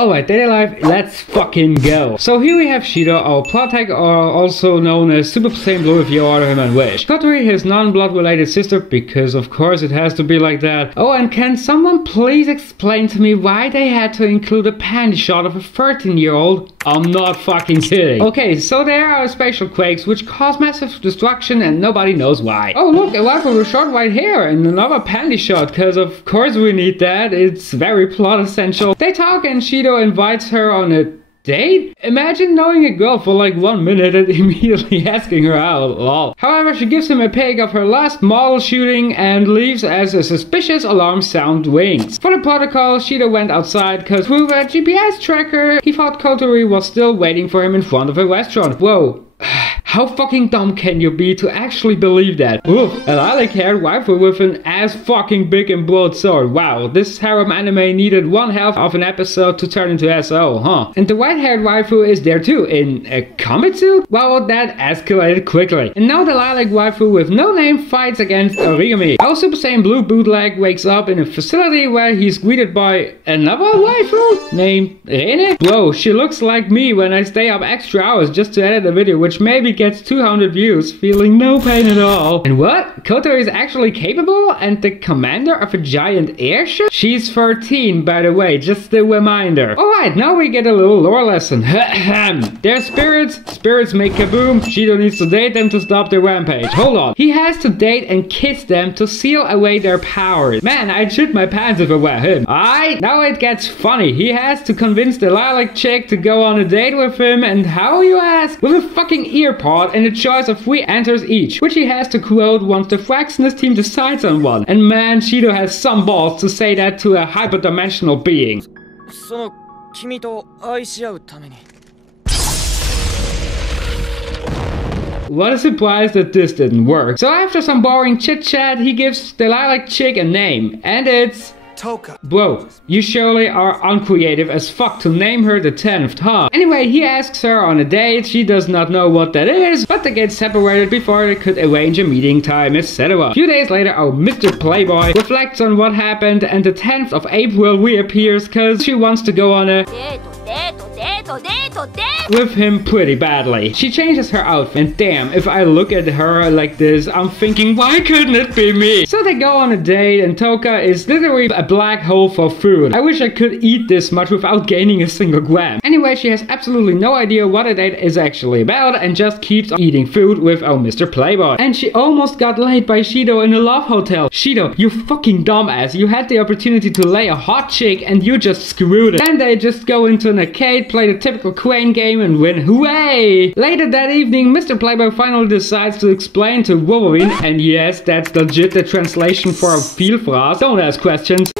Alright, daily life, let's fucking go. So here we have Shido, our plot tag, or also known as Super Saiyan Blue if you order him and wish. Kotori, his non-blood related sister, because of course it has to be like that. Oh, and can someone please explain to me why they had to include a panty shot of a 13-year-old? I'm not fucking kidding. Okay, so there are special quakes which cause massive destruction and nobody knows why. Oh look, a wife with short white hair and another panty shot, cause of course we need that. It's very plot essential. They talk and Shido invites her on a date? Imagine knowing a girl for like 1 minute and immediately asking her out, lol. However, she gives him a pic of her last model shooting and leaves as a suspicious alarm sound rings. For the protocol, Shido went outside cause through a GPS tracker, he thought Kotori was still waiting for him in front of a restaurant. Whoa. How fucking dumb can you be to actually believe that? Oof, a lilac-haired waifu with an ass fucking big and broad sword. Wow, this harem anime needed one half of an episode to turn into SO, huh? And the white-haired waifu is there too, in a comet suit? Well, that escalated quickly. And now the lilac waifu with no name fights against Origami. Our Super Saiyan Blue bootleg wakes up in a facility where he's greeted by another waifu named Rene? Bro, she looks like me when I stay up extra hours just to edit a video, which maybe gets 200 views, feeling no pain at all. And what? Kotori is actually capable and the commander of a giant airship? She's 13, by the way, just a reminder. Alright, now we get a little lore lesson. They're spirits. Spirits make kaboom. Shido needs to date them to stop their rampage. Hold on. He has to date and kiss them to seal away their powers. Man, I'd shit my pants if I were him. Alright, now it gets funny. He has to convince the lilac chick to go on a date with him, and how, you ask? With a fucking ear pod and a choice of 3 answers each, which he has to quote once the Fraxinus team decides on one. And man, Shido has some balls to say that to a hyperdimensional being. What a surprise that this didn't work. So after some boring chit chat, he gives the lilac chick a name, and it's Toka. Bro, you surely are uncreative as fuck to name her the 10th, huh? Anyway, he asks her on a date, she does not know what that is, but they get separated before they could arrange a meeting time, etc. A few days later, our Mr. Playboy reflects on what happened and the 10th of April reappears cause she wants to go on a with him pretty badly. She changes her outfit and damn, if I look at her like this, I'm thinking, why couldn't it be me? So they go on a date and Toka is literally a black hole for food. I wish I could eat this much without gaining a single gram. Anyway, she has absolutely no idea what a date is actually about and just keeps on eating food with our Mr. Playboy. And she almost got laid by Shido in a love hotel. Shido, you fucking dumbass. You had the opportunity to lay a hot chick and you just screwed it. Then they just go into an arcade, play the typical Crane game and win. Hooray! Later that evening, Mr. Playboy finally decides to explain to Wolverine, and yes, that's legit the translation for a field phrase. Don't ask questions.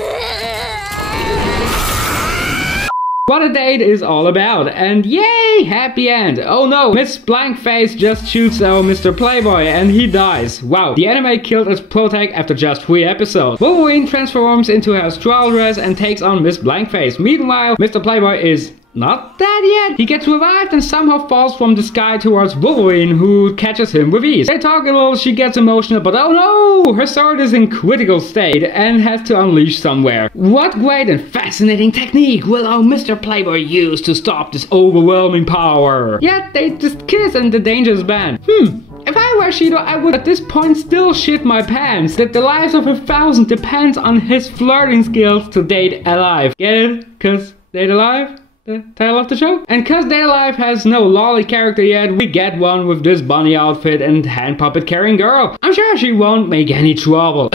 What a date is all about, and yay, happy end. Oh no, Miss Blankface just shoots our Mr. Playboy and he dies. Wow, the anime killed its protag after just 3 episodes. Wolverine transforms into her straw dress and takes on Miss Blankface. Meanwhile, Mr. Playboy is not dead yet. He gets revived and somehow falls from the sky towards Wolverine, who catches him with ease. They talk a little, she gets emotional, but oh no! Her sword is in critical state and has to unleash somewhere. What great and fascinating technique will our Mr. Playboy use to stop this overwhelming power? Yet they just kiss and the danger is banned. If I were Shido, I would at this point still shit my pants that the lives of 1,000 depends on his flirting skills to date alive. Get it? Cause date alive? The title of the show? And cause Date Alive has no lolly character yet, we get one with this bunny outfit and hand puppet carrying girl. I'm sure she won't make any trouble.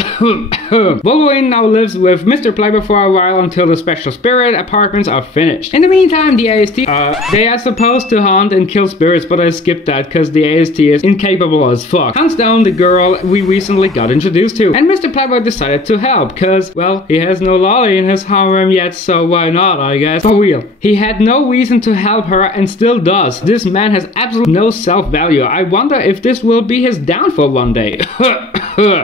Wolverine now lives with Mr. Playboy for a while until the special spirit apartments are finished. In the meantime, the AST, they are supposed to hunt and kill spirits, but I skipped that cause the AST is incapable as fuck. Hunts down the girl we recently got introduced to. And Mr. Playboy decided to help cause, well, he has no lolly in his harem yet, so why not, I guess. For real, he He had no reason to help her and still does. This man has absolutely no self-value. I wonder if this will be his downfall one day.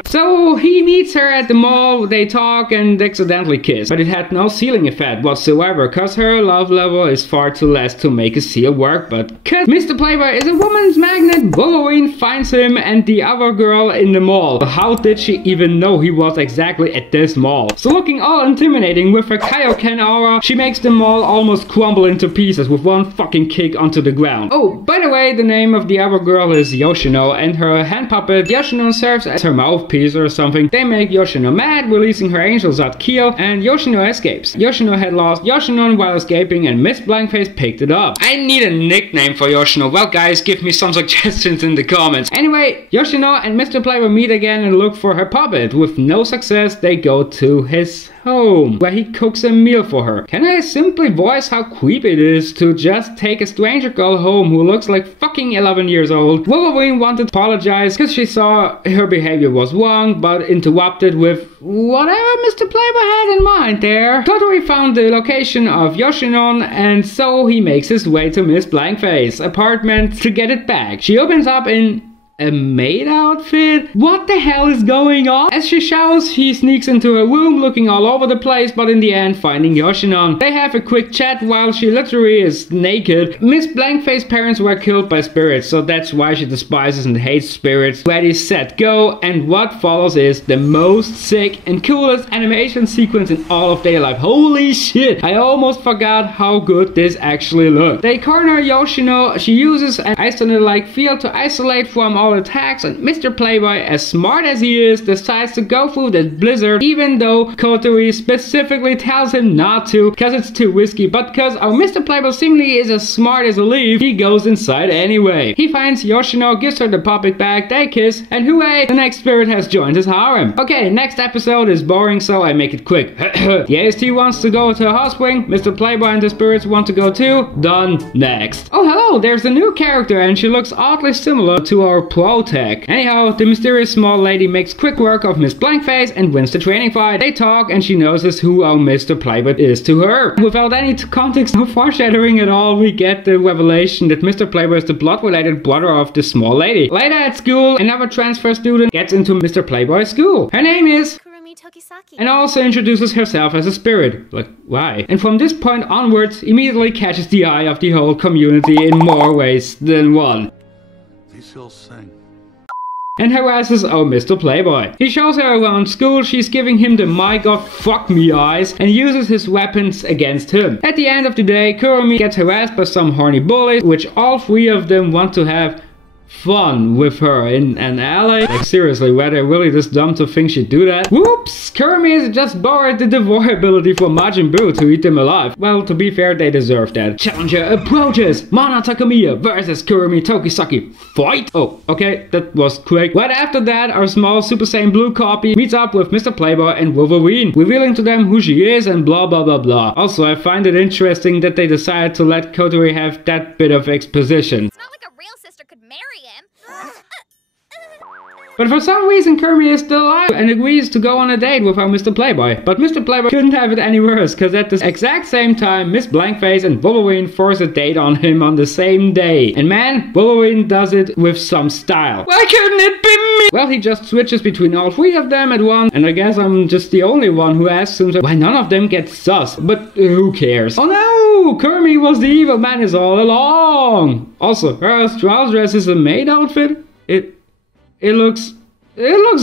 So he meets her at the mall, they talk and accidentally kiss. But it had no ceiling effect whatsoever, cause her love level is far too less to make a seal work. But cause Mr. Playboy is a woman's magnet, Wolverine finds him and the other girl in the mall. How did she even know he was exactly at this mall? So looking all intimidating with her Kaioken aura, she makes the mall almost crumble into pieces with one fucking kick onto the ground. Oh, by the way, the name of the other girl is Yoshino, and her hand puppet Yoshino serves as her mouthpiece or something. They make Yoshino mad, releasing her angels at Kyo, and Yoshino escapes. Yoshino had lost Yoshino while escaping and Miss Blankface picked it up. I need a nickname for Yoshino. Well guys, give me some suggestions in the comments. Anyway, Yoshino and Mr. Playboy meet again and look for her puppet. With no success, they go to his home, where he cooks a meal for her. Can I simply voice how creepy it is to just take a stranger girl home who looks like fucking 11 years old? Wolverine wanted to apologize because she saw her behavior was wrong, but interrupted with whatever Mr. Playboy had in mind there. Totally found the location of Yoshinon, and so he makes his way to Miss Blankface's apartment to get it back. She opens up in a maid outfit? What the hell is going on? As she showers, he sneaks into her room looking all over the place, but in the end finding Yoshinon. They have a quick chat while she literally is naked. Miss Blankface's parents were killed by spirits, so that's why she despises and hates spirits. Ready, set, go, and what follows is the most sick and coolest animation sequence in all of Daylife. Holy shit! I almost forgot how good this actually looked. They corner Yoshino. She uses an isolate-like field to isolate from all attacks, and Mr. Playboy, as smart as he is, decides to go through the blizzard even though Kotori specifically tells him not to because it's too risky. But because our Mr. Playboy seemingly is as smart as a leaf, he goes inside anyway. He finds Yoshino, gives her the puppet back, they kiss, and hooray, the next spirit has joined his harem. Okay, next episode is boring, so I make it quick. The AST wants to go to a hot spring, Mr. Playboy and the spirits want to go too. Done. Next. Oh hello, there's a new character and she looks oddly similar to our Protec. Anyhow, the mysterious small lady makes quick work of Miss Blankface and wins the training fight. They talk and she notices who our Mr. Playboy is to her. Without any context or foreshadowing at all, we get the revelation that Mr. Playboy is the blood-related brother of the small lady. Later at school, another transfer student gets into Mr. Playboy's school. Her name is and also introduces herself as a spirit. Like, why? And from this point onwards, immediately catches the eye of the whole community in more ways than one. These hills sing. And harasses our Mr. Playboy. He shows her around school, she's giving him the my god fuck me eyes and uses his weapons against him. At the end of the day, Kurumi gets harassed by some horny bullies, which all three of them want to have fun with her in an alley. Like seriously, were they really this dumb to think she'd do that? Whoops! Kurumi has just borrowed the devour ability from Majin Buu to eat them alive. Well, to be fair, they deserve that. Challenger approaches! Mana Takamiya versus Kurumi Tokisaki. Fight! Oh, okay, that was quick. Right after that, our small Super Saiyan Blue copy meets up with Mr. Playboy and Wolverine, revealing to them who she is and blah blah blah blah. Also, I find it interesting that they decided to let Kotori have that bit of exposition. It's not like a real sister could marry him. But for some reason Kurumi is still alive and agrees to go on a date with our Mr. Playboy. But Mr. Playboy couldn't have it any worse, cause at the exact same time Miss Blankface and Wolverine force a date on him on the same day. And man, Wolverine does it with some style. Why couldn't it be me? Well, he just switches between all three of them at once, and I guess I'm just the only one who asks himself why none of them get sus. But who cares? Oh no! Kurumi was the evil menace all along! Also, her Strauss dress is a maid outfit? It looks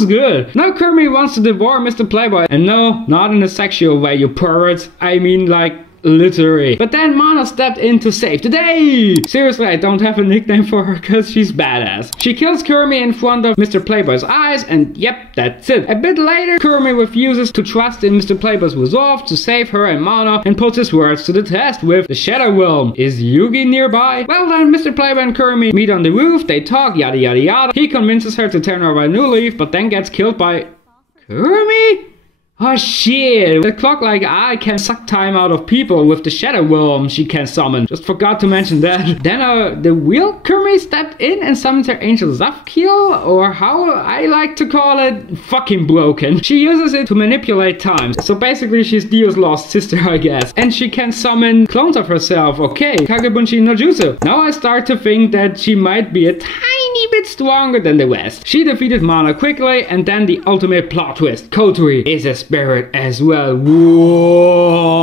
good. Now Kurumi wants to devour Mr. Playboy. And no, not in a sexual way, you perverts. I mean like literally. But then Mana stepped in to save the day. Seriously, I don't have a nickname for her because she's badass. She kills Kurumi in front of Mr. Playboy's eyes and yep, that's it. A bit later, Kurumi refuses to trust in Mr. Playboy's resolve to save her and Mana and puts his words to the test with the Shadow Realm. Is Yugi nearby? Well then, Mr. Playboy and Kurumi meet on the roof, they talk, yada yada yada. He convinces her to turn over a new leaf, but then gets killed by Kurumi? Oh shit, the clock like eye can suck time out of people with the shadow worm she can summon. Just forgot to mention that. Then the real Kirmi stepped in and summoned her angel Zafkiel, or how I like to call it, fucking broken. She uses it to manipulate time. So basically she's Dio's lost sister, I guess. And she can summon clones of herself. Okay, Kagebunshi no Jutsu. Now I start to think that she might be a tiny bit stronger than the rest. She defeated Mana quickly, and then the ultimate plot twist. Kotori is a spirit as well. Whoa.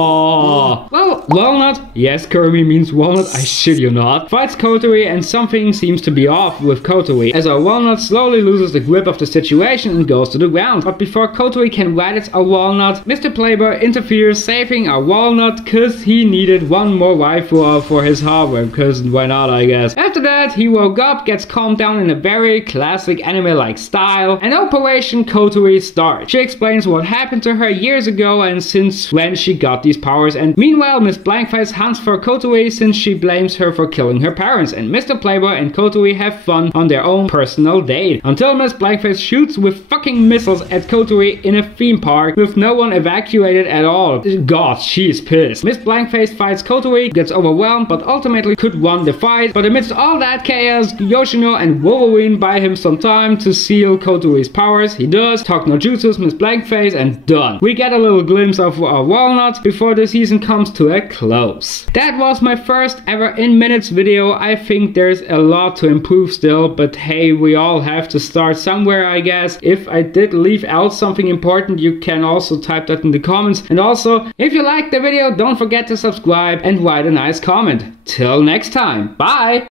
Well, Walnut, yes, Kirmi means walnut, I shit you not, fights Kotori, and something seems to be off with Kotori, as our Walnut slowly loses the grip of the situation and goes to the ground. But before Kotori can ride its our Walnut, Mr. Playboy interferes, saving our Walnut cause he needed one more waifu for his hardware, cause why not, I guess. After that, he woke up, gets calmed down in a very classic anime-like style, and Operation Kotori starts. She explains what happened to her years ago and since when she got these powers, and meanwhile Miss Blankface hunts for Kotori since she blames her for killing her parents, and Mr. Playboy and Kotori have fun on their own personal date, until Miss Blankface shoots with fucking missiles at Kotori in a theme park with no one evacuated at all. God, she's pissed. Miss Blankface fights Kotori, gets overwhelmed, but ultimately could win the fight, but amidst all that chaos, Yoshino and Wolverine buy him some time to seal Kotori's powers. He does, talk no jutsus, Miss Blankface, and done. We get a little glimpse of our Walnut before the season comes to a close. That was my first ever in minutes video. I think there's a lot to improve still, but hey, we all have to start somewhere, I guess. If I did leave out something important, you can also type that in the comments. And also, if you liked the video, don't forget to subscribe and write a nice comment. Till next time, bye!